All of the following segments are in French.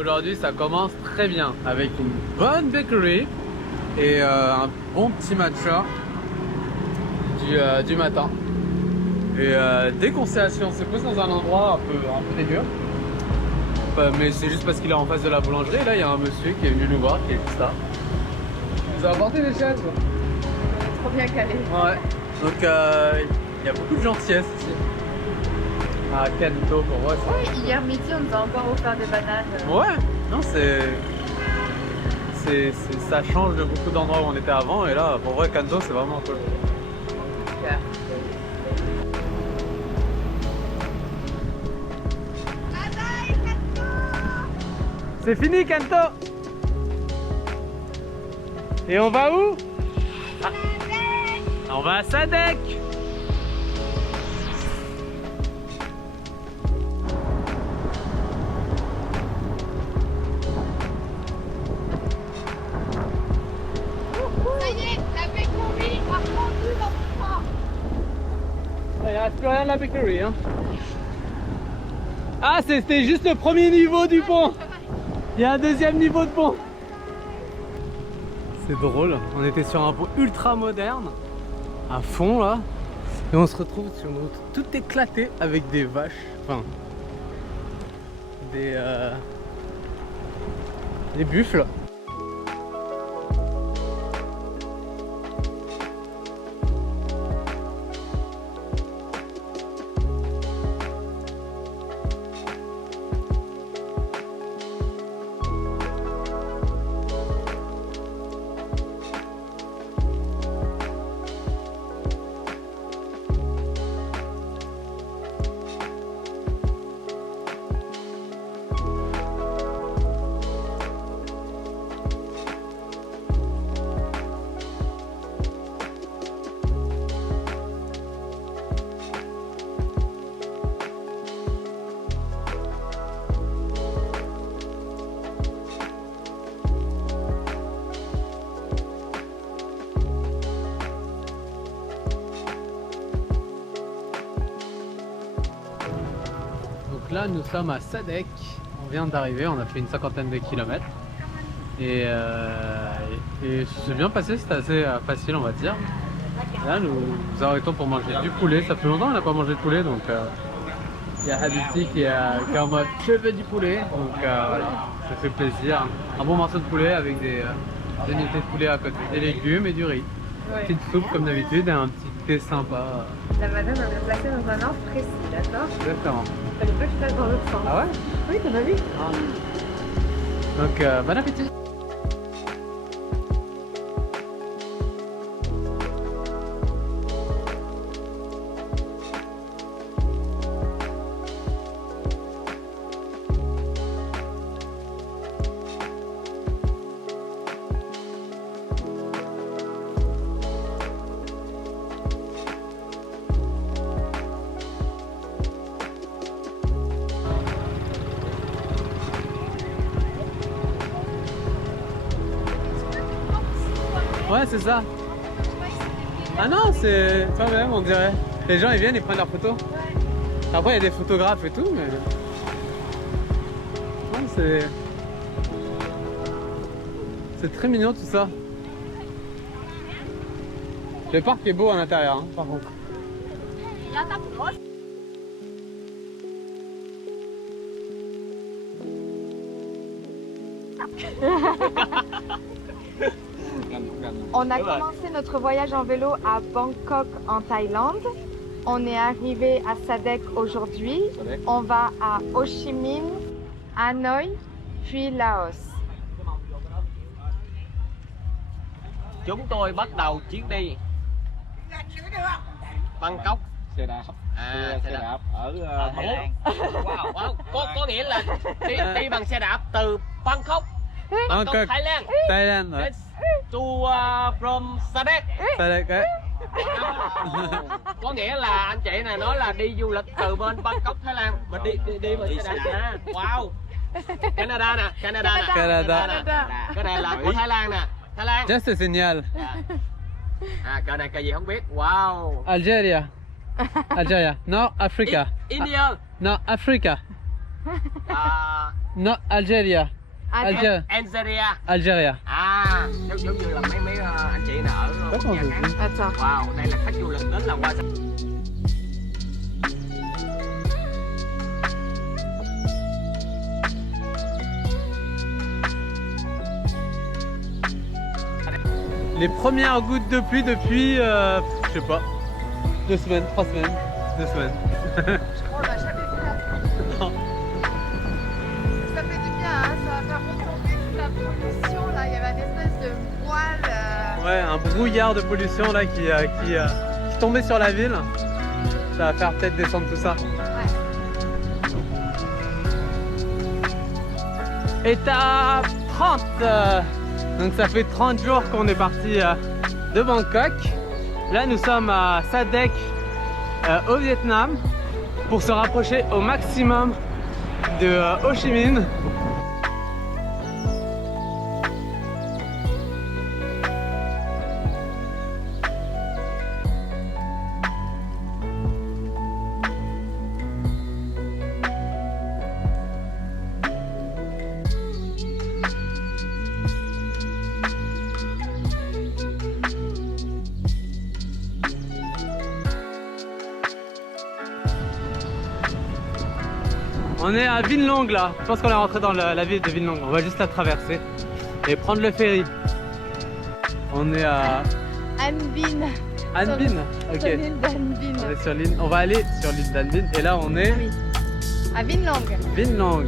Aujourd'hui ça commence très bien avec une bonne bakery et un bon petit matcha du matin. Et dès qu'on s'est assis, on se pose dans un endroit un peu dégueu. Mais c'est juste parce qu'il est en face de la boulangerie. Et là il y a un monsieur qui est venu nous voir, qui est juste là. Il nous a apporté des chaises. Trop bien calé. Ouais. Donc il y a beaucoup de gentillesse ici. À Kento pour moi. Oui, hier midi on nous a encore offert des bananes. Ouais, non ça change de beaucoup d'endroits où on était avant et là pour vrai Kanto c'est vraiment cool. Super. C'est fini Kanto. Et on va où? On va à Sadek. Il reste plus rien de la bakery hein. Ah c'était juste le premier niveau du pont. Il y a un deuxième niveau de pont. C'est drôle, on était sur un pont ultra moderne à fond là et on se retrouve sur une route toute éclatée avec des vaches, enfin des buffles. Là nous sommes à Sadek, on vient d'arriver, on a fait une cinquantaine de kilomètres et c'est bien passé, c'était assez facile on va dire. Là nous arrêtons pour manger du poulet, ça fait longtemps qu'on n'a pas mangé de poulet donc il y a Habibti qui est en mode je veux du poulet donc voilà, ça fait plaisir. Un bon morceau de poulet avec des unités de poulet à côté, des légumes et du riz. Ouais. Petite soupe comme d'habitude et un petit thé sympa. La madame elle l'a placé dans un ordre précis, d'accord? Exactement. Fallait pas que je fasse dans l'autre sens. Ah ouais? Oui, t'en as vu? Donc bon appétit. Ouais, c'est ça. Ah non, c'est toi même, on dirait. Les gens ils viennent, ils prennent leurs photos. Après, il y a des photographes et tout, mais. Non, c'est. C'est très mignon tout ça. Le parc est beau à l'intérieur, hein, par contre. On a commencé notre voyage en vélo à Bangkok en Thaïlande. On est arrivé à Sadek aujourd'hui. On va à Ho Chi Minh, Hanoï, puis Laos. Chúng tôi bắt đầu chuyến đi Bangkok. Xe đạp. Xe đạp ở Thái Lan. Wow, wow. Có nghĩa là đi bằng xe đạp từ Bangkok, Thái Lan. Thailand, ouais. To from Sadek. Sadek, ouais. Có nghĩa là anh chị này nói là đi du lịch từ bên Bangkok Thái Lan mà đi bằng xe đạp nè. Wow. Canada nè, Canada nè. Canada. Cái này là của Thái Lan nè. Thái Lan. Just signal. Cờ này cờ gì không biết. Wow. Algeria. Algeria. No, Africa. India. No, Africa. No, Algeria. Algeria. Algeria. Algeria. À, giống như là mấy anh chị nào ở Pas quốc gia entendu. khác. Attends. Wow, đây là khách du lịch đến là qua. Les premières gouttes de pluie depuis, je sais pas, 2 semaines, 3 semaines, 2 semaines. On l'a jamais fait. Non. Ça fait du bien, hein, ça va faire retomber toute la pollution. Là, il y avait une espèce de voile. Ouais, un brouillard de pollution là qui tombait sur la ville. Ça va faire peut-être descendre tout ça. Étape 30. Donc ça fait 30 jours qu'on est parti de Bangkok. Là nous sommes à Sa Đéc au Vietnam pour se rapprocher au maximum de Ho Chi Minh. On est à Vinh Long là, je pense qu'on est rentré dans la ville de Vinh Long, on va juste la traverser et prendre le ferry. On est à An Binh. An Binh, ok. Sur l'île d'An Binh. On est sur l'île, on va aller sur l'île d'An Binh et là on est Oui. À Vinh Long. Vinh Long.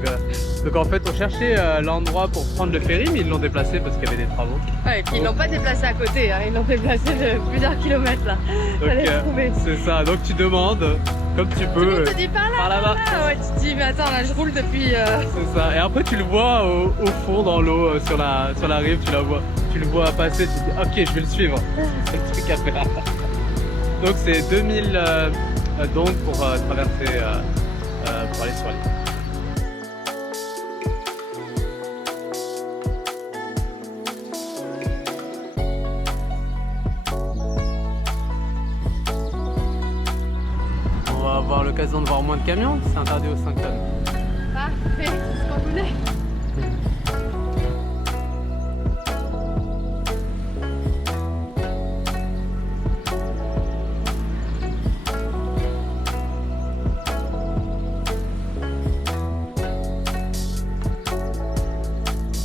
Donc en fait on cherchait l'endroit pour prendre le ferry mais ils l'ont déplacé parce qu'il y avait des travaux. Ouais, et puis ils l'ont pas déplacé à côté, hein. Ils l'ont déplacé de plusieurs kilomètres là. Donc Fallait le trouver. c'est ça, donc tu demandes comme tu Tout le peux. monde te dit par là, par là-bas. Ouais, tu te dis, mais attends, là je roule depuis. C'est ça, et après tu le vois au fond dans l'eau, sur la rive, tu le vois passer, tu te dis ok je vais le suivre, c'est le truc à faire. Donc c'est 2000 dong pour traverser, pour aller sur l'île. On va avoir l'occasion de voir moins de camions, c'est interdit aux 5 tonnes. Parfait, c'est ce qu'on voulait.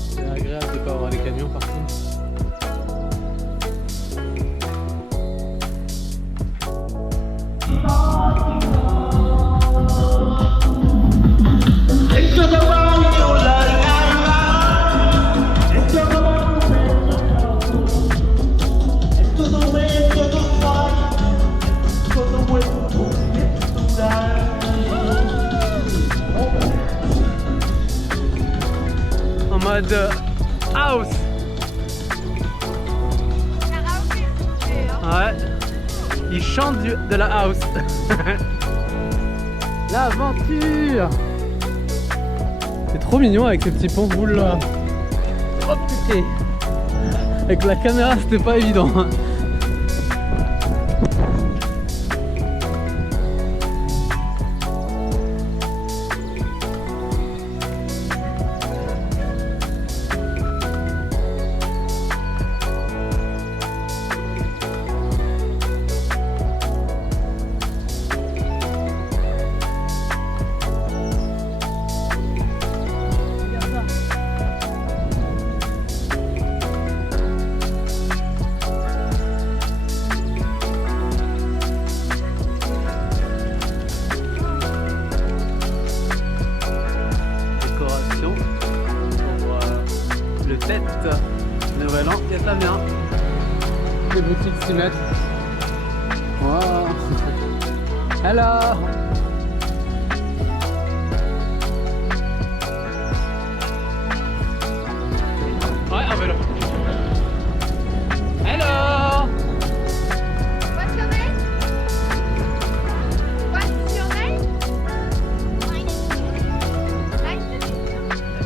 C'est agréable de ne pas avoir des camions partout. En mode house. Ouais. Ils chantent de la house. L'aventure. C'est trop mignon avec ces petits ponts roules là. Oh putain. Avec la caméra c'était pas évident. Décoration pour le tête Nouvel An vietnamien. Les boutiques s'y mettent. Wow. Hello. Ouais, un vélo. Hello. What's your name? What's your name? Nice to meet you.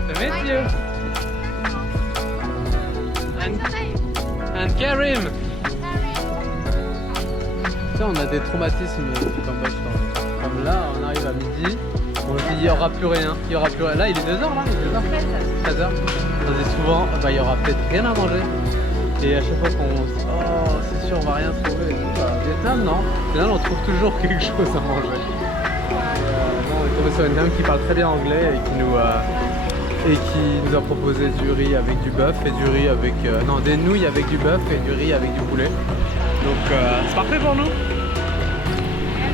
To meet you. What's your name? And Karim. Harry. Ça, on a des traumatismes du Cambodge. Comme là, on arrive à midi, On se dit il n'y aura plus rien, il y aura plus rien. Là il est 2h là, il est 2h 13h. On se dit souvent il y aura peut-être rien à manger. Et à chaque fois qu'on se dit oh c'est sûr on va rien trouver et tout. Vietnam non, au final on trouve toujours quelque chose à manger. On est tombé sur une dame qui parle très bien anglais et qui nous a proposé du riz avec du bœuf et du riz avec non des nouilles avec du bœuf et du riz avec du poulet. Donc c'est parfait pour nous.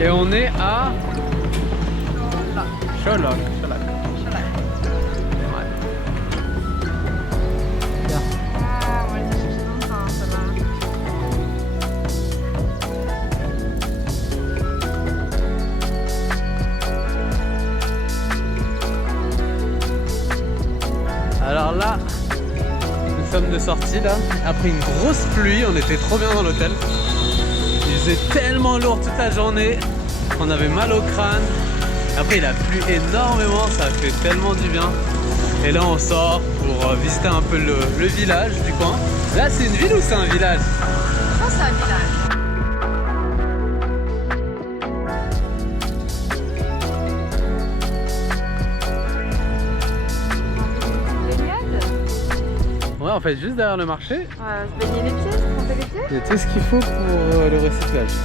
Et on est à Cholak. Alors là, nous sommes de sortie là, après une grosse pluie, on était trop bien dans l'hôtel. Il faisait tellement lourd toute la journée, on avait mal au crâne. Après il a plu énormément, ça a fait tellement du bien. Et là on sort pour visiter un peu le village du coin. Là c'est une ville ou c'est un village? Je pense que c'est un village. Ouais, en fait juste derrière le marché. Se baigner les pieds, se tremper les pieds. Il y a tout ce qu'il faut pour le recyclage.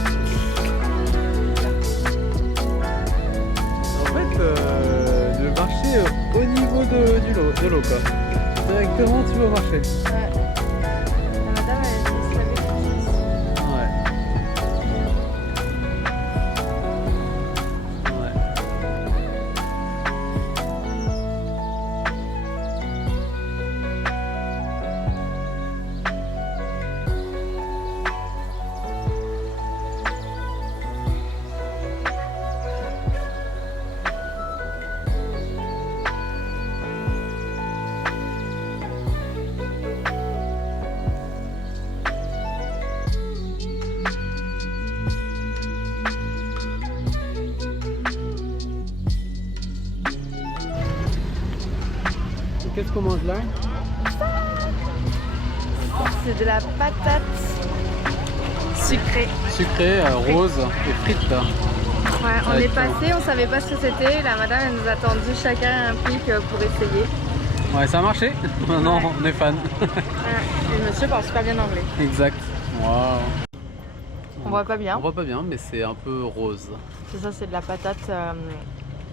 En fait, le marché au niveau de l'eau quoi. Directement tu vas au marché. Ouais. La madame elle se lavait les pieds. Ouais. Ouais. Qu'est-ce qu'on mange là? C'est de la patate sucrée. Sucré, rose et frites. Ouais, on est passé, on savait pas ce que c'était. La madame elle nous a tendu chacun un pic pour essayer. Ouais, ça a marché. Maintenant, Ouais. on est fan. Ouais. Et le monsieur parle super bien anglais. Exact. Waouh. On voit pas bien. On voit pas bien, mais c'est un peu rose. C'est ça, c'est de la patate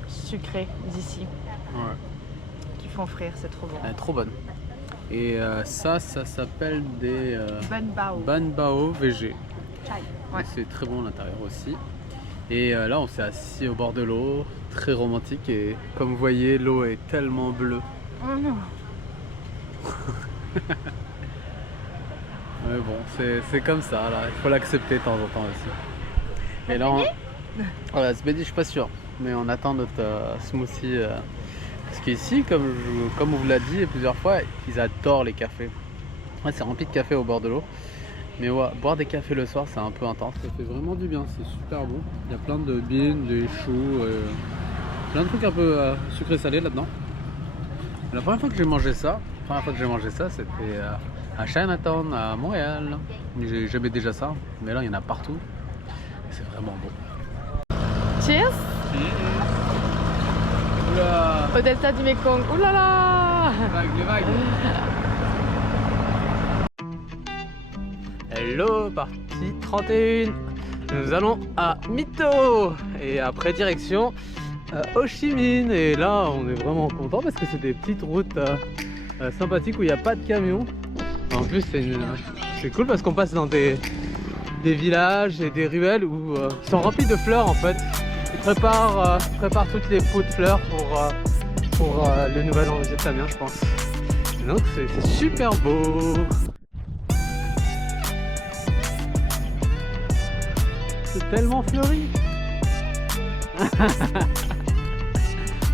sucrée d'ici. Ouais. Qui font frire, c'est trop bon. Elle est trop bonne. Et ça s'appelle des Bun bao. ban bao VG. Ouais. Et c'est très bon à l'intérieur aussi. Et là, on s'est assis au bord de l'eau, très romantique. Et comme vous voyez, l'eau est tellement bleue. Oh non. Mais bon, c'est comme ça, là. Il faut l'accepter de temps en temps aussi. Et là, voilà, ce je suis pas sûr. Mais on attend notre smoothie. Parce qu'ici, comme on vous l'a dit plusieurs fois, ils adorent les cafés. Ouais, c'est rempli de café au bord de l'eau. Mais ouais, boire des cafés le soir, c'est un peu intense. Ça fait vraiment du bien, c'est super bon. Il y a plein de beans, des choux, plein de trucs un peu sucrés-salés là-dedans. La première fois que j'ai mangé ça, c'était à Chinatown, à Montréal. J'aimais déjà ça, mais là, il y en a partout. Et c'est vraiment bon. Cheers Oula, au delta du Mekong. Ouh là là. les vagues. Hello, partie 31. Nous allons à Mito et après direction Ho Chi Minh. Et là, on est vraiment content parce que c'est des petites routes sympathiques où il n'y a pas de camions. En plus, c'est cool parce qu'on passe dans des villages et des ruelles où qui sont remplis de fleurs en fait. Ils préparent toutes les pots de fleurs pour le nouvel an vietnamien, je pense. Et donc, c'est super beau. C'est tellement fleuri.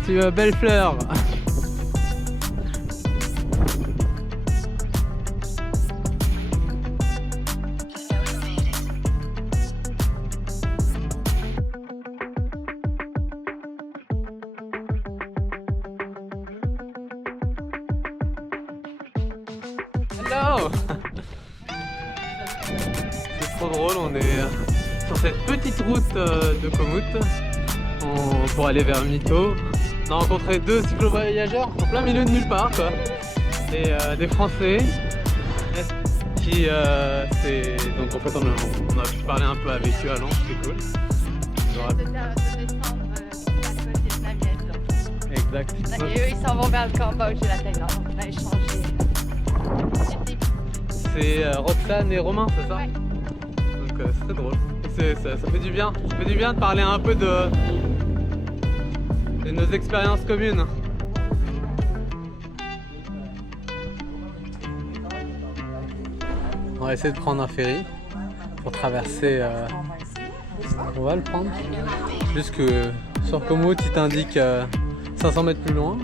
Tu as belle fleur. Hello. C'est trop drôle, on est sur cette petite route de Komoot pour aller vers Mito. On a rencontré 2 cyclo-voyageurs en plein milieu de nulle part quoi. Et des Français qui donc en fait on a pu parler un peu avec eux à Londres, c'est cool. Exact. Et eux ils s'en vont vers le Cambodge et la Thaïlande. On a échangé. C'est Roxane et Romain, c'est ça? Ouais. Donc c'est très drôle. Ça fait du bien. Ça fait du bien de parler un peu de nos expériences communes. On va essayer de prendre un ferry pour traverser. On va le prendre. Juste que sur Komoot il t'indique 500 mètres plus loin.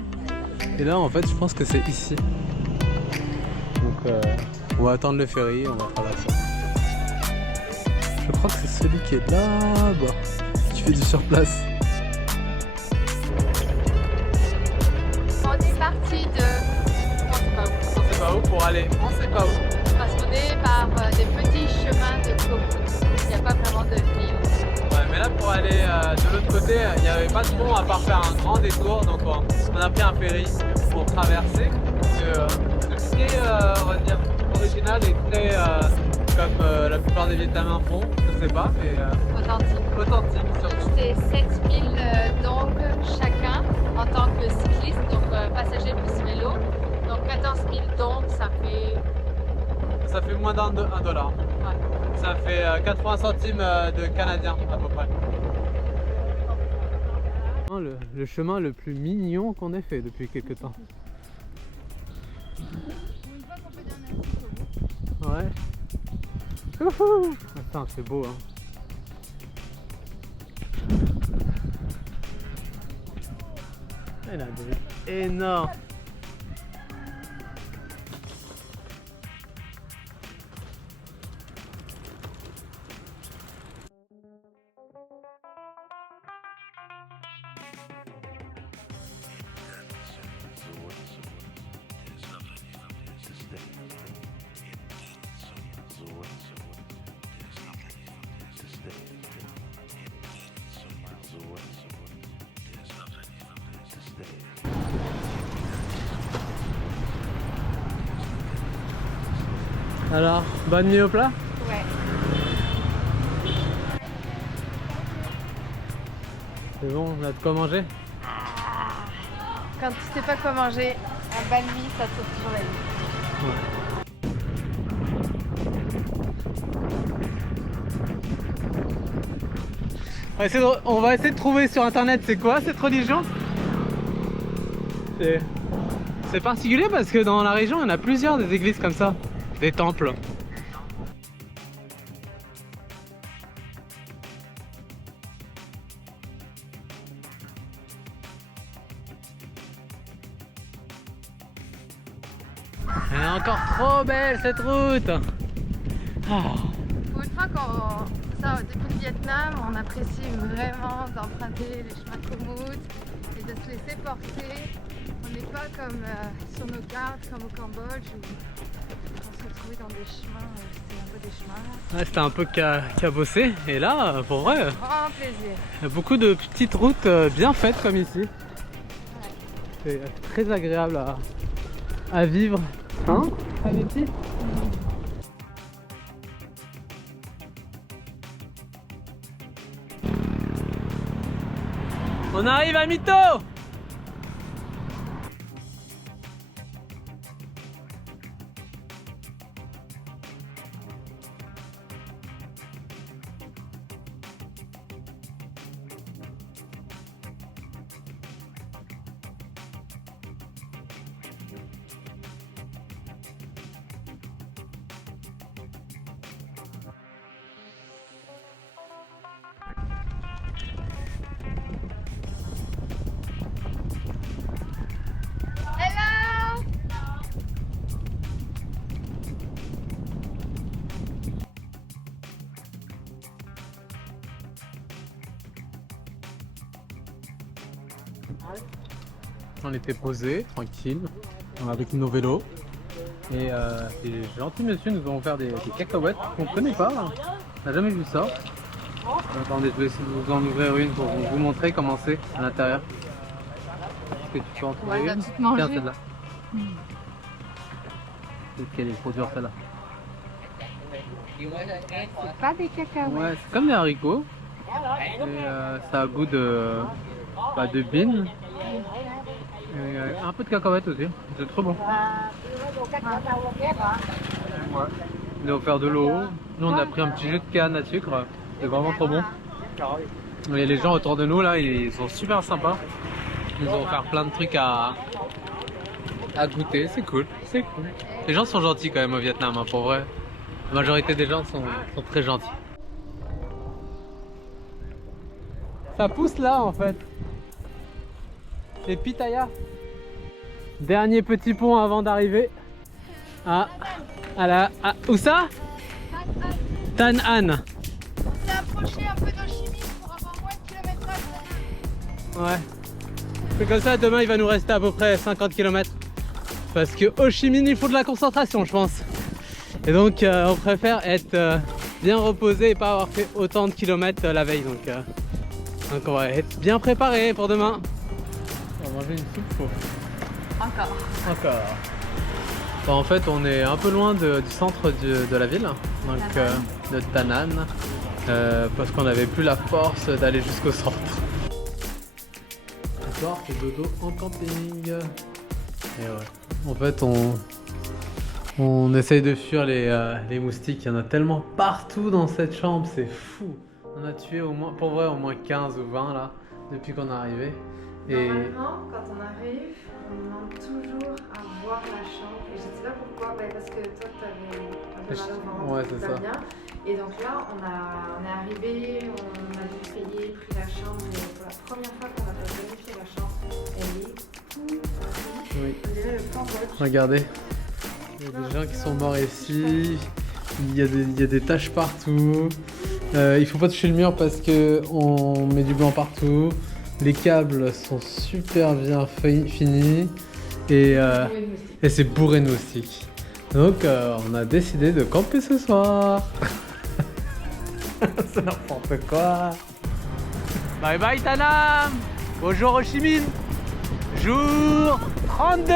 Et là en fait je pense que c'est ici. Donc on va attendre le ferry, on va traverser. Je crois que c'est celui qui est là-bas qui fait du surplace. On est parti de... On sait pas où pour aller. On sait pas où. Parce qu'on est par des petits chemins de Komoot. Il n'y a pas vraiment de ville. Ouais, mais là pour aller de l'autre côté, il n'y avait pas de pont à part faire un grand détour. Donc on a pris un ferry pour traverser. Ce qui est on va dire, original et très comme la plupart des Vietnamiens font. Je sais pas, mais authentique surtout. C'est 7000 dong chacun en tant que cycliste, donc passager plus vélo. Donc 14 000 dong, Ça fait moins d'$1. Ouais. Ça fait 80 centimes de canadien à peu près. Le chemin le plus mignon qu'on ait fait depuis quelques temps. Ouais. Wouhou! Attends, c'est beau hein. Elle a des énormes. Alors, bonne nuit au plat? Ouais. C'est bon, on a de quoi manger? Quand tu sais pas quoi manger, un banh mi, ça sauve toujours la vie. On va essayer de trouver sur internet c'est quoi cette religion. C'est particulier parce que dans la région il y en a plusieurs des églises comme ça, des temples. Elle est encore trop belle cette route. Pour une fois qu'on sort depuis le Vietnam, on apprécie vraiment d'emprunter les chemins Komoot et de se laisser porter. On n'est pas comme sur nos cartes, comme au Cambodge, où on se retrouvait dans des chemins, c'était un peu des chemins. Ouais, c'était un peu cabossé et là, pour vrai, Grand plaisir. il y a beaucoup de petites routes bien faites comme ici. Ouais. C'est très agréable à vivre. Hein, Alexis? On arrive à Mito! On était posés, tranquille, avec nos vélos. Et des gentils messieurs nous ont offert des cacahuètes qu'on ne connaît pas. On n'a jamais vu ça. Attendez, je vais essayer de vous en ouvrir une pour vous montrer comment c'est à l'intérieur. que tu peux en trouver Ouais, une. tout manger. Tiens, celle-là. Peut-être qu'elle est trop dure celle-là. C'est pas des cacahuètes. Ouais, c'est comme des haricots. Et ça a goût de bean. Et, un peu de cacahuètes aussi. C'est trop bon. Ouais. Ils ont offert de l'eau. Nous on a pris un petit jus de canne à sucre. C'est vraiment trop bon. Et les gens autour de nous là, ils sont super sympas. Ils nous ont offert plein de trucs à goûter. C'est cool. C'est cool. Les gens sont gentils quand même au Vietnam, hein, pour vrai. La majorité des gens sont très gentils. Ça pousse là en fait. Les pitayas. Dernier petit pont avant d'arriver à où ça? Tan An. On s'est approché un peu d'Ho Chi Minh pour avoir moins de kilométrage. Ouais. C'est comme ça, demain il va nous rester à peu près 50 km. Parce que Ho Chi Minh il faut de la concentration je pense. Et donc on préfère être bien reposé et pas avoir fait autant de kilomètres la veille. Donc on va être bien préparé pour demain. On va manger une soupe faux. Encore. Bon, en fait on est un peu loin du centre de la ville. Donc de Ta Nan. Parce qu'on n'avait plus la force d'aller jusqu'au centre. Ce soir c'est dodo en camping. Et ouais. En fait on essaye de fuir les moustiques, il y en a tellement partout dans cette chambre, c'est fou. On a tué au moins, pour vrai, au moins 15 ou 20 là, depuis qu'on est arrivé. Et Normalement, quand on arrive, on demande toujours à voir la chambre. Et je sais pas pourquoi, parce que toi t'avais un peu mal au ventre, ouais, c'est ça. bien. Et donc là, on est arrivé, on a dû payer, pris la chambre. Et pour la première fois qu'on a vérifié la chambre, elle est pourrie. oui. On dirait le Cambodge. Regardez, il y a des gens qui sont morts ici, il y a des taches partout. Il faut pas toucher le mur parce que on met du blanc partout. Les câbles sont super bien finis et c'est bourré de moustiques. Donc on a décidé de camper ce soir. C'est n'importe quoi. Bye bye Tanam. Bonjour Ho Chi Minh. Jour 32.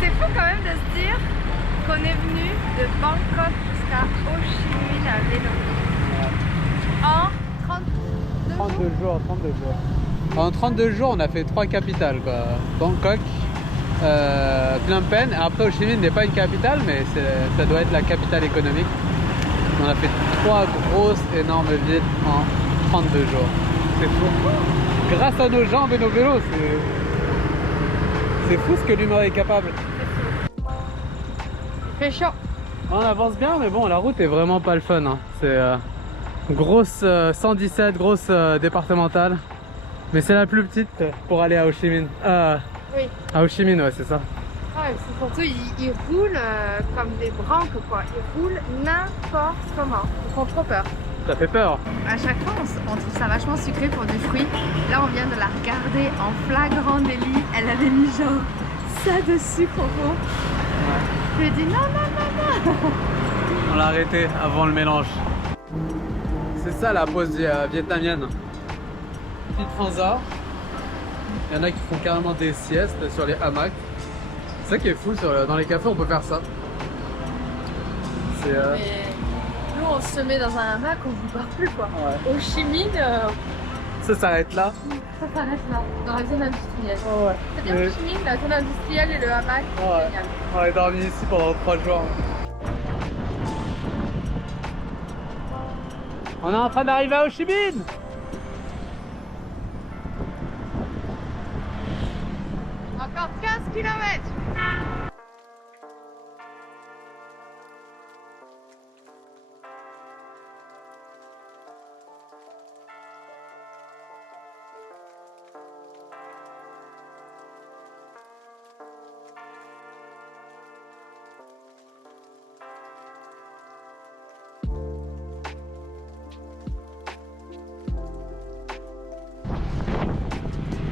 C'est fou quand même de se dire qu'on est venu de Bangkok jusqu'à Ho Chi Minh à vélo. En 32 jours. 32 jours. En 32 jours, on a fait 3 capitales quoi. Bangkok, Phnom Penh. Après, Ho Chi Minh n'est pas une capitale, mais ça doit être la capitale économique. On a fait 3 grosses, énormes villes en 32 jours. C'est fou. Grâce à nos jambes et nos vélos, c'est fou ce que l'humain est capable. Il fait chaud. On avance bien, mais bon, la route est vraiment pas le fun. Hein. C'est grosse 117, grosse départementale. Mais c'est la plus petite pour aller à Ho Chi Minh. Oui. À Ho Chi Minh, ouais, c'est ça. Ouais, c'est surtout, ils roulent comme des branques, quoi. Ils roulent n'importe comment. Ils font trop peur. Ça fait peur. À chaque fois, on trouve ça vachement sucré pour du fruit. Là, on vient de la regarder en flagrant délit. Elle avait mis genre ça de sucre au fond. Ouais. Je lui ai dit non, non, non, non. On l'a arrêté avant le mélange. C'est ça la pause vietnamienne. Petite transat. Il y en a qui font carrément des siestes sur les hamacs. C'est ça qui est fou, dans les cafés on peut faire ça. C'est Mais nous, on se met dans un hamac, on ne part plus quoi. ouais. Ho Chi Minh, Ça s'arrête là. ça s'arrête là, dans la zone industrielle. Ouais. C'est bien Ho Chi Minh, la zone industrielle et le hamac, c'est Ouais. génial. On a dormi ici pendant 3 jours. On est en train d'arriver à Ho Chi Minh. Encore 15 km.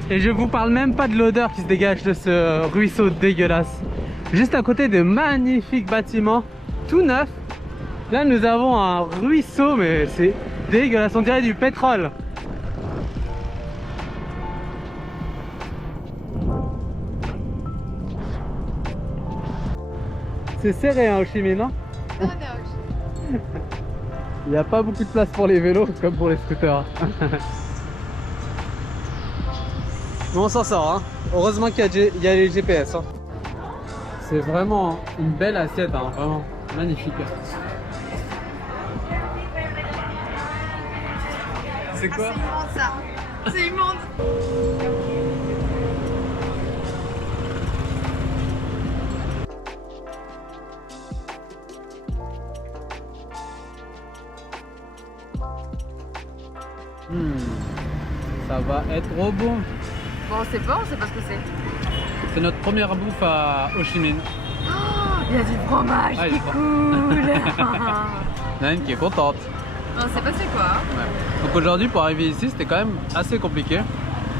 Et je vous parle même pas de l'odeur qui se dégage de ce ruisseau dégueulasse. Juste à côté de magnifiques bâtiments, tout neufs. Là nous avons un ruisseau, mais c'est dégueulasse, on dirait du pétrole. C'est serré hein, Ho Chi Minh, non? Il n'y a pas beaucoup de place pour les vélos comme pour les scooters. Mais on s'en sort, hein. Heureusement qu'il y a les GPS. Hein. C'est vraiment une belle assiette, hein. Vraiment magnifique. C'est quoi? C'est immonde ça. C'est immonde. Ça va être trop bon. Bon, c'est bon, on sait pas ce que c'est. C'est notre première bouffe à Ho Chi Minh. Oh, il y a du fromage, Ah, qui cool. Il y en a une qui est contente. On sait pas c'est quoi. Hein. Ouais. Donc aujourd'hui pour arriver ici c'était quand même assez compliqué.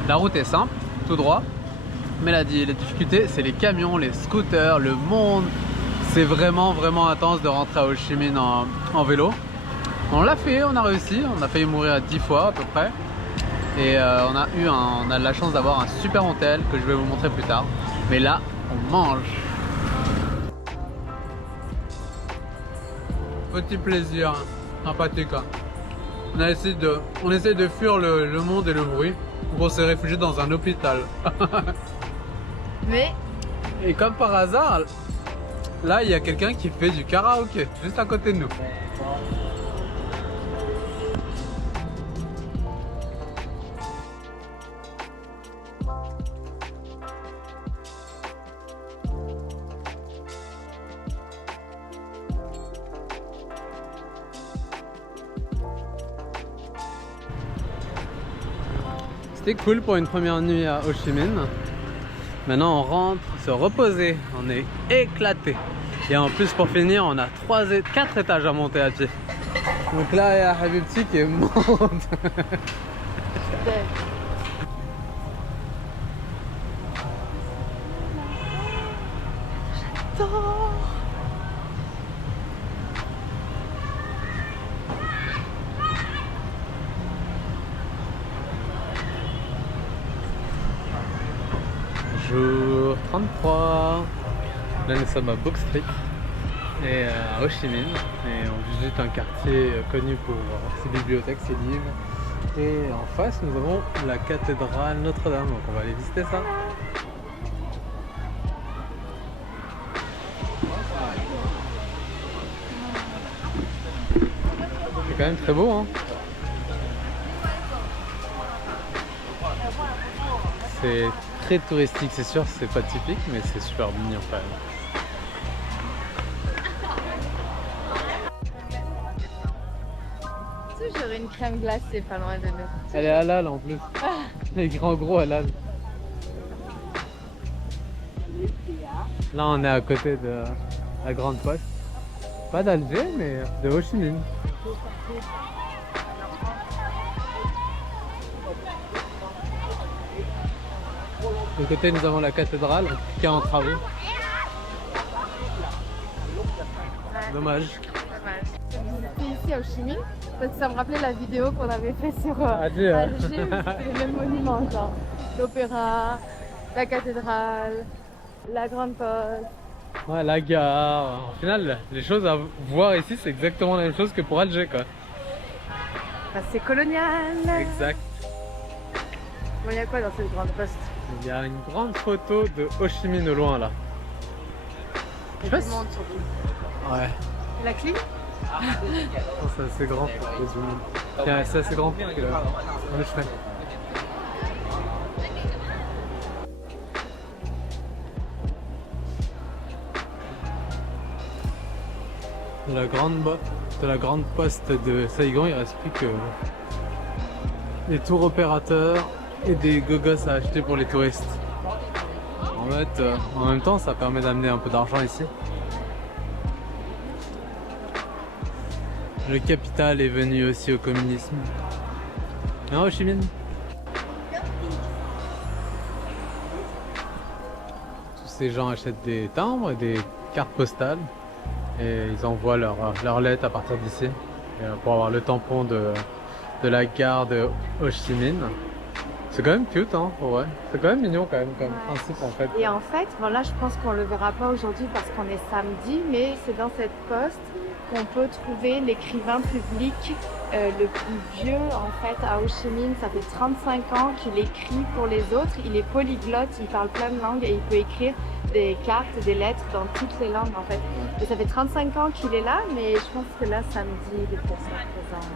La route est simple, tout droit. Mais la difficulté c'est les camions, les scooters, le monde. C'est vraiment intense de rentrer à Ho Chi Minh en vélo. On l'a fait, on a réussi, on a failli mourir 10 fois à peu près. Et on a la chance d'avoir un super hôtel que je vais vous montrer plus tard. Mais là, on mange. Petit plaisir, sympathique. Hein. On essaie de fuir le monde et le bruit. Donc on s'est réfugié dans un hôpital. Mais Et comme par hasard, là il y a quelqu'un qui fait du karaoké juste à côté de nous. C'était cool pour une première nuit à Ho Chi Minh. Maintenant on rentre se reposer, on est éclaté. Et en plus pour finir on a 4 étages à monter à pied. Donc là il y a Habibti qui monte. j'adore. Jour 33. Là nous sommes à Book Street et à Ho Chi Minh et on visite un quartier connu pour ses bibliothèques, ses livres. Et en face nous avons la cathédrale Notre-Dame, donc on va aller visiter ça. C'est quand même très beau hein. C'est très touristique, c'est sûr, c'est pas typique, mais c'est super mignon quand même. Tu sais, j'aurais une crème glacée pas loin de nous. Elle est halal en plus. Les grands gros halal. Là on est à côté de la Grande Poste. Pas d'Alger mais de Ho Chi Minh. De côté nous avons la cathédrale qui est en travaux. Dommage. Ici à Ho Chi Minh, parce que ça me rappelait la vidéo qu'on avait fait sur Alger, hein. Alger, c'était les mêmes monuments, genre l'opéra, la cathédrale, la Grande Poste. Ouais, la gare. Au final, les choses à voir ici, c'est exactement la même chose que pour Alger, quoi. C'est colonial. Exact. Bon, il y a quoi dans cette Grande Poste? Il y a une grande photo de Ho Chi Minh au loin, là. Il y a du monde surtout. Ouais. La clim? C'est assez grand pour les zooms. C'est assez grand pour que le chemin. De la grande poste de Saigon, il reste plus que des tours opérateurs et des gogos à acheter pour les touristes. En fait, en même temps, ça permet d'amener un peu d'argent ici. Le capital est venu aussi au communisme. Hein, Ho Chi Minh? ces gens achètent des timbres et des cartes postales et ils envoient leurs lettres à partir d'ici pour avoir le tampon de la gare de Ho Chi Minh. C'est quand même cute, hein, pour vrai. C'est quand même mignon quand même comme principe en fait. Et en fait, bon là je pense qu'on le verra pas aujourd'hui parce qu'on est samedi, mais c'est dans cette poste qu'on peut trouver l'écrivain public le plus vieux en fait à Ho Chi Minh. Ça fait 35 ans qu'il écrit pour les autres. Il est polyglotte, il parle plein de langues et il peut écrire des cartes, des lettres dans toutes les langues en fait. Et ça fait 35 ans qu'il est là, mais je pense que là samedi il est pour ça présent.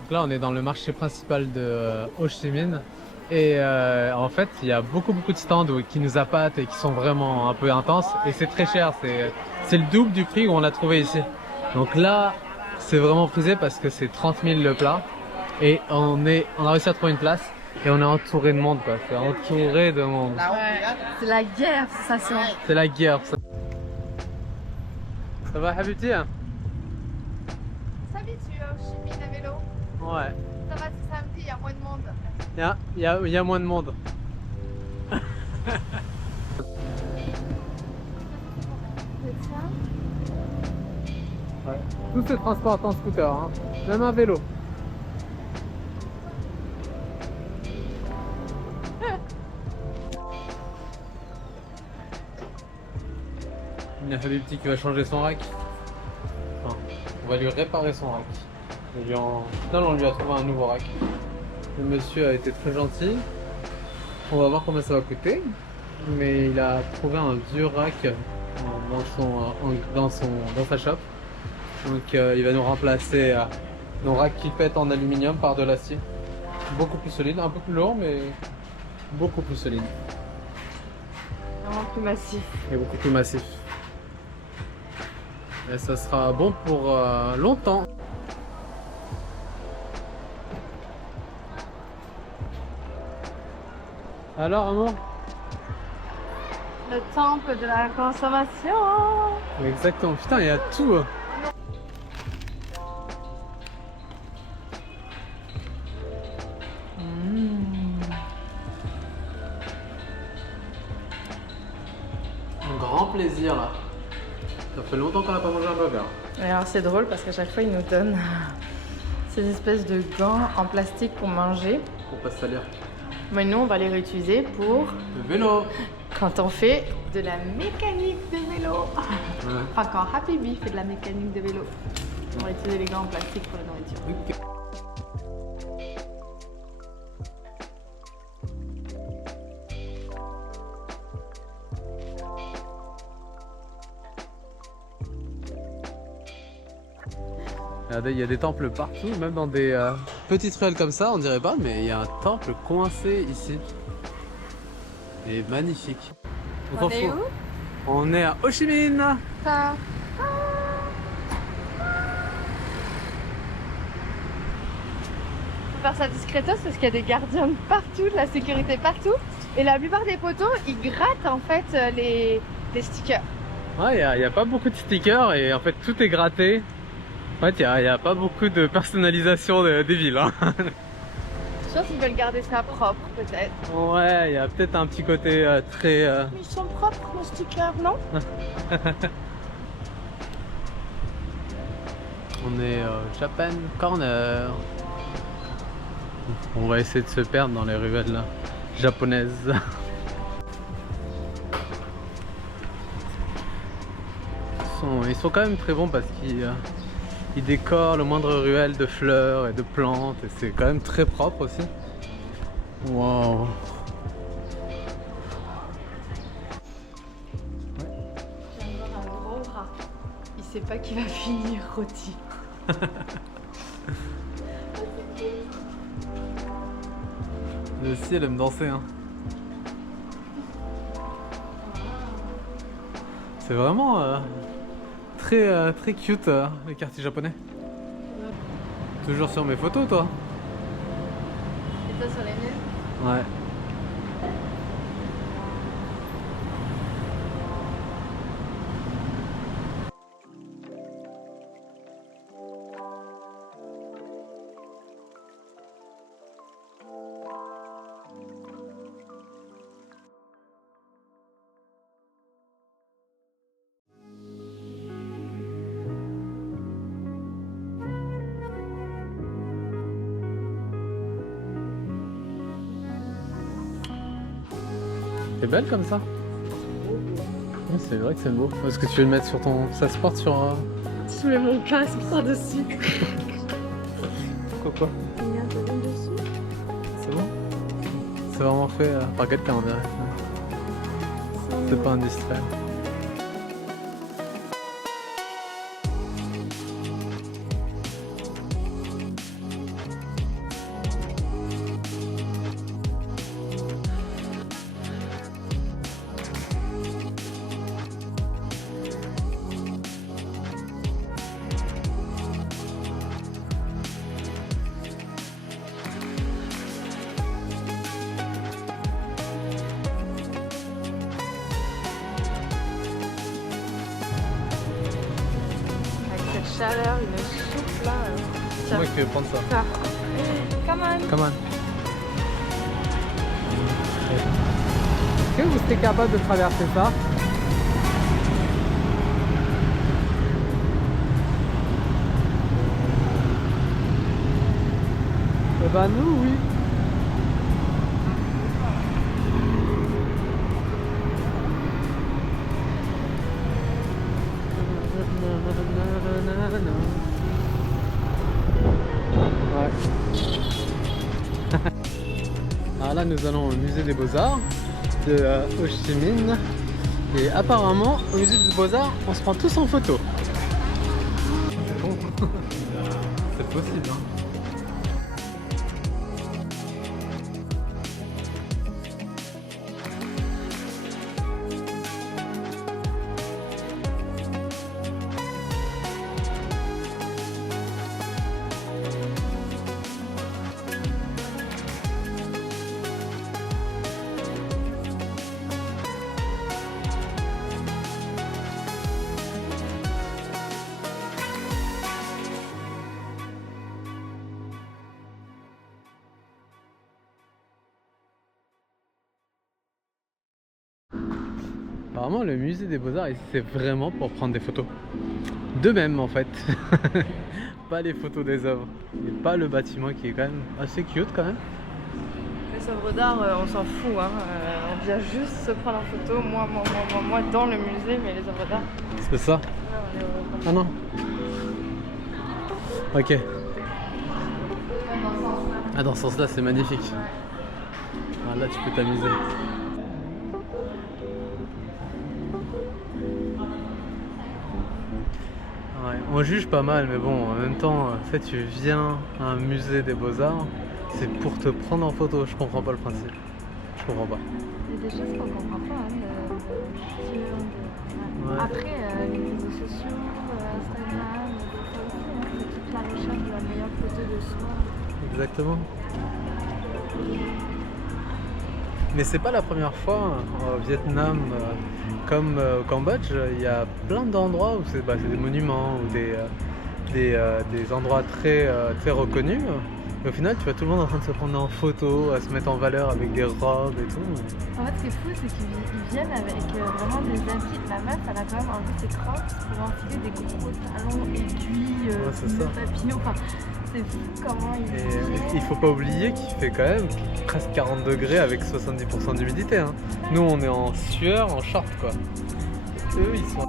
Donc là on est dans le marché principal de Ho Chi Minh et en fait il y a beaucoup de stands qui nous appâtent et qui sont vraiment un peu intenses et c'est très cher, c'est le double du prix qu'on a trouvé ici. Donc là c'est vraiment prisé parce que c'est 30 000 le plat et on a réussi à trouver une place et on est entouré de monde quoi, c'est entouré de monde. Ouais, c'est la guerre, ça sent. C'est la guerre ça. Ça va Habibti hein? S'habitue à Ho Chi Minh à vélo. Ouais. Ça va, c'est samedi, il y a moins de monde. Il y a moins de monde. Ouais. Tout se transporte en scooter, hein. Même un vélo. Il y a Habibti qui va changer son rack. Enfin, on va lui réparer son rack. Non, on lui a trouvé un nouveau rack. Le monsieur a été très gentil. On va voir combien ça va coûter. Mais il a trouvé un vieux rack dans sa shop. Donc il va nous remplacer nos racks qui pètent en aluminium par de l'acier. Beaucoup plus solide, un peu plus lourd mais beaucoup plus solide. Vraiment plus massif. Et beaucoup plus massif. Et ça sera bon pour longtemps. Alors amour? Le temple de la consommation. Exactement, putain il y a tout. Un grand plaisir là. Ça fait longtemps qu'on n'a pas mangé un burger. Et alors c'est drôle parce qu'à chaque fois ils nous donnent ces espèces de gants en plastique pour manger. Pour pas se salir. Mais nous on va les réutiliser pour Le vélo. quand on fait de la mécanique de vélo. Ouais. Enfin quand Habibi fait de la mécanique de vélo. On va utiliser les gants en plastique pour la nourriture. Okay. Regardez, il y a des temples partout, même dans des petites ruelles comme ça, on dirait pas, mais il y a un temple coincé ici. Il est magnifique. Donc On est où? On est à Ho Chi Minh. Ça. Faut faire ça discretos parce qu'il y a des gardiens partout, de la sécurité partout. Et la plupart des poteaux, ils grattent en fait les stickers. Ouais, il n'y a pas beaucoup de stickers et en fait tout est gratté. En fait, il n'y a pas beaucoup de personnalisation des villes. Hein. Je pense qu'ils veulent garder ça propre peut-être. Ouais, il y a peut-être un petit côté très... Mais ils sont propres nos stickers, non? On est au Japan Corner. On va essayer de se perdre dans les ruelles là, japonaises. Ils sont quand même très bons parce qu'ils décorent le moindre ruelle de fleurs et de plantes et c'est quand même très propre aussi. Waouh! Je viens de voir un gros rat. Il sait pas qu'il va finir rôti. aussi, elle aime danser. Hein. C'est vraiment très cute les quartiers japonais. Toujours sur mes photos, toi? Et toi sur les miennes? Ouais. C'est belle comme ça. Oui, c'est vrai que c'est beau. Est-ce que tu veux le mettre sur ton... Ça se porte sur... Je mets mon casque par-dessus. Pourquoi pas? C'est bon? C'est vraiment fait par quelqu'un, on dirait. C'est pas industriel. Chaleur, une soupe là. C'est moi qui vais prendre ça. Ah. Come on. Come on. Est-ce que vous êtes capable de traverser ça? Eh ben nous, oui. Ouais. Alors là nous allons au musée des Beaux-Arts de Ho Chi Minh et apparemment au musée des Beaux-Arts on se prend tous en photo. C'est bon. C'est possible hein. Apparemment le musée des Beaux-Arts ici c'est vraiment pour prendre des photos. De même en fait. Pas les photos des œuvres. Et pas le bâtiment qui est quand même assez cute quand même. Les œuvres d'art on s'en fout hein. On vient juste se prendre en photo, moi dans le musée, mais les œuvres d'art. C'est ça? Ah non. Ok. Ah dans ce sens là c'est magnifique. Ah, là tu peux t'amuser. Ouais, on juge pas mal mais bon en même temps en fait tu viens à un musée des Beaux-Arts, c'est pour te prendre en photo, je comprends pas le principe. Je comprends pas. Il y a des choses qu'on comprend pas hein, Ouais. Après les réseaux sociaux, Instagram, c'est toute la recherche de la meilleure photo de soi. Exactement. Mais c'est pas la première fois au Vietnam comme au Cambodge, il y a plein d'endroits où c'est des monuments ou des endroits très reconnus. Et au final, tu vois tout le monde en train de se prendre en photo, à se mettre en valeur avec des robes et tout. En fait, ce qui est fou, c'est qu'ils viennent avec vraiment des habits. La meuf, elle a quand même enlevé ses crocs pour enfiler des gros talons aiguilles, papillons. Enfin, c'est fou comment ils il faut pas oublier qu'il fait quand même presque 40 degrés avec 70% d'humidité. Hein. Nous, on est en sueur, en short quoi. Eux, ils sont...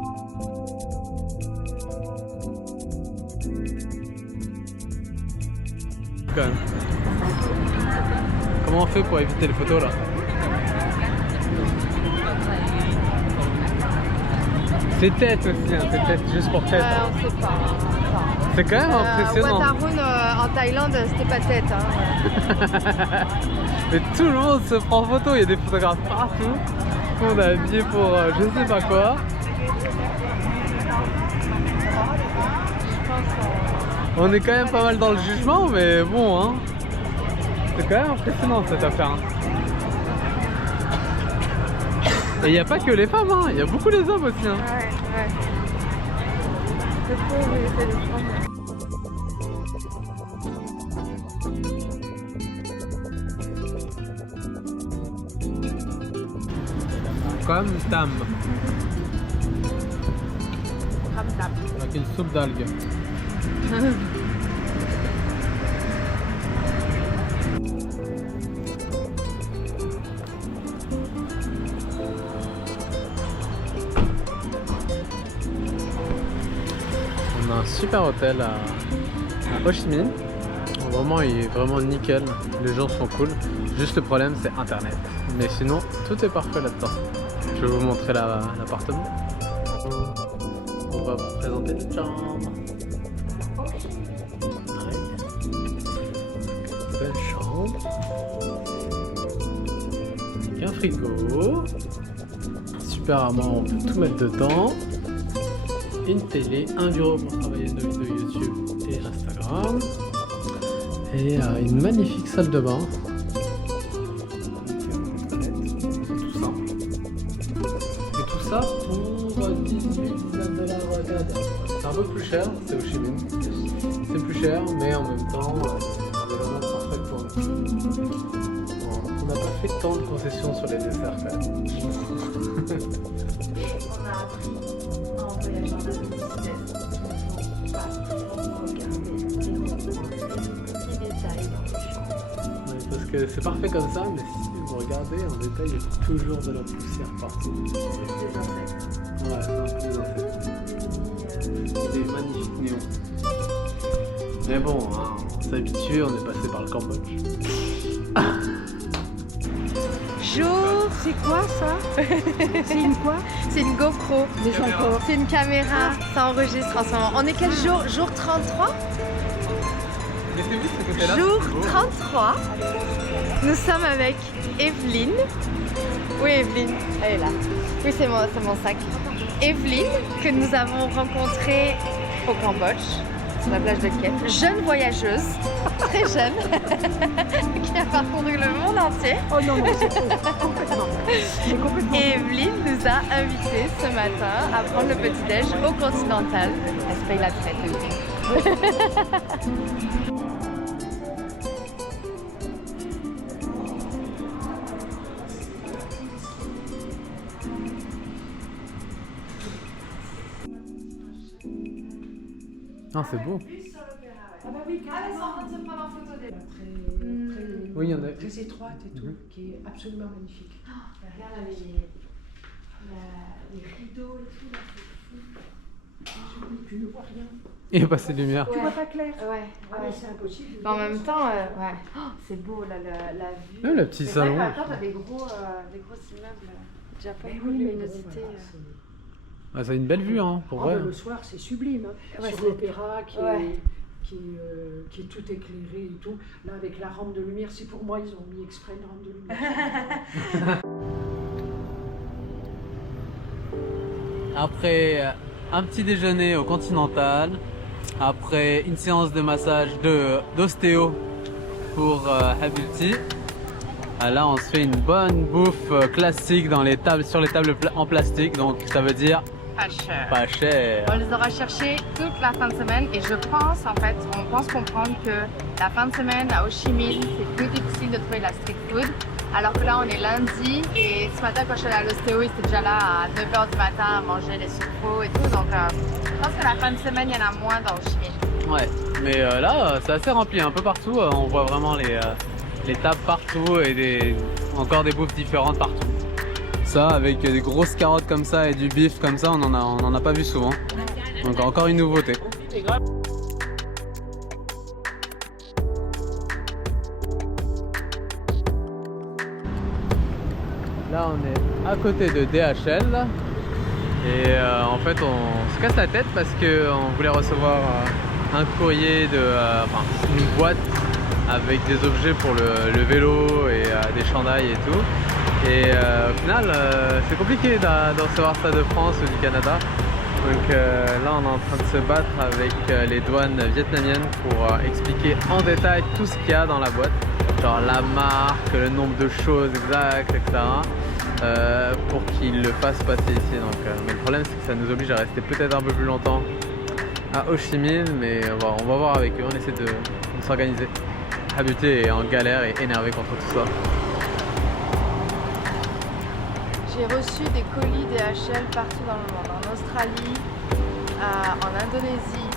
Quand même. Comment on fait pour éviter les photos là? C'est tête aussi, hein, c'est tête juste pour tête. on sait pas. C'est quand même impressionnant. Wat Arun en Thaïlande, c'était pas tête. Hein. Mais tout le monde se prend en photo, il y a des photographes partout. Tout le monde est habillé pour je sais pas quoi. On est quand même pas mal dans le jugement, mais bon, hein. C'est quand même impressionnant cette affaire. Hein. Et il n'y a pas que les femmes, hein. Il y a beaucoup les hommes aussi. Hein. Ouais, ouais. C'est trop, oui, c'est le fun. Comme tam. Avec une soupe d'algues. On a un super hôtel à Ho Chi Minh. Vraiment, il est vraiment nickel. Les gens sont cool. Juste le problème, c'est internet. Mais sinon, tout est parfait là-dedans. Je vais vous montrer l'appartement. On va vous présenter notre chambre. Ouais. Belle chambre. Avec un frigo. Super armoire, on peut tout mettre dedans. Une télé, un bureau pour travailler nos vidéos YouTube et Instagram. Et une magnifique salle de bain. Ça pour 18-19$ canadiens. C'est un peu plus cher, c'est Ho Chi Minh. C'est plus cher, mais en même temps, c'est vraiment parfait pour nous. Bon, on n'a pas fait tant de concessions sur les desserts quand même. On a appris en voyageant dans le sud-est. Parce que c'est parfait comme ça, mais si vous regardez en détail, il y a toujours de la poussière partout. Ouais, c'est un peu des insectes. Des magnifiques néons. Mais bon, hein, on s'est habitué, on est passé par le Cambodge. Jour, c'est quoi ça? C'est une quoi? C'est une GoPro. C'est une caméra, ça enregistre en ce moment. On est quel jour? Jour 33? Mettez-vous de ce côté-là. Jour 33. Nous sommes avec Evelyne. Oui, Evelyne, elle est là. Oui, c'est mon sac. Evelyne, que nous avons rencontrée au Cambodge, sur la plage de Kep. Jeune voyageuse, très jeune, qui a parcouru le monde entier. Oh non, non, c'est complètement. Et Evelyne nous a invités ce matin à prendre le petit-déj au Continental. Elle se paye la traite, Evelyne. Ah, c'est beau. Ah bah oui, carrément. Oui, il y en a. Très étroite et tout, qui est absolument magnifique. Regarde là, les rideaux et tout, là, tu ne vois rien. Il n'y a pas assez de lumière. Tu vois pas clair. Ouais, Ah, mais c'est impossible. Mais en même temps, ouais. Oh, c'est beau là, la vue. Ouais, le petit Mais salon. Attends, t'as des gros immeubles. Déjà pas Mais beaucoup de oui, mais luminosité. voilà, c'est- Ah, ça a une belle vue, hein, pour Ah, vrai. bah, le soir, c'est sublime. Hein. Ouais, Sur c'est- l'opéra qui, Ouais. qui est tout éclairé et tout. Là, avec la rampe de lumière, c'est pour moi, ils ont mis exprès une rampe de lumière. Après un petit déjeuner au Continental, après une séance de massage d'ostéo pour Habibti, là on se fait une bonne bouffe classique dans les tables, sur les tables en plastique, donc ça veut dire Pas cher. pas cher. On les aura cherchés toute la fin de semaine et je pense on pense comprendre que la fin de semaine à Ho Chi Minh, c'est plus difficile de trouver la street food. Alors que là, on est lundi et ce matin, quand je suis allée à l'ostéo, ils étaient déjà là à 9h du matin à manger les sucros et tout. Donc, je pense que la fin de semaine, il y en a moins dans Ho Chi Minh. Ouais, mais là c'est assez rempli un peu partout, on voit vraiment les tables partout et encore des bouffes différentes partout. Ça avec des grosses carottes comme ça et du bif comme ça, on en a pas vu souvent. Donc encore une nouveauté. Là on est à côté de DHL et en fait on se casse la tête parce qu'on voulait recevoir un courrier enfin une boîte avec des objets pour le vélo et des chandails et tout. Et au final, c'est compliqué de recevoir ça de France ou du Canada. Donc là, on est en train de se battre avec les douanes vietnamiennes pour expliquer en détail tout ce qu'il y a dans la boîte. Genre la marque, le nombre de choses exactes, etc. Pour qu'ils le fassent passer ici. Donc, mais le problème, c'est que ça nous oblige à rester peut-être un peu plus longtemps à Ho Chi Minh, mais on va voir avec eux, on essaie de s'organiser. Habité est en galère et énervé contre tout ça. J'ai reçu des colis DHL partout dans le monde, en Australie, en Indonésie,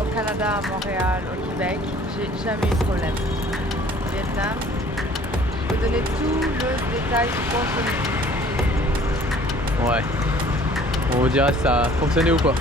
au Canada, à Montréal, au Québec. J'ai jamais eu de problème. Au Vietnam, je peux donner tout le détail du contenu. Ouais. On vous dira si ça a fonctionné ou pas.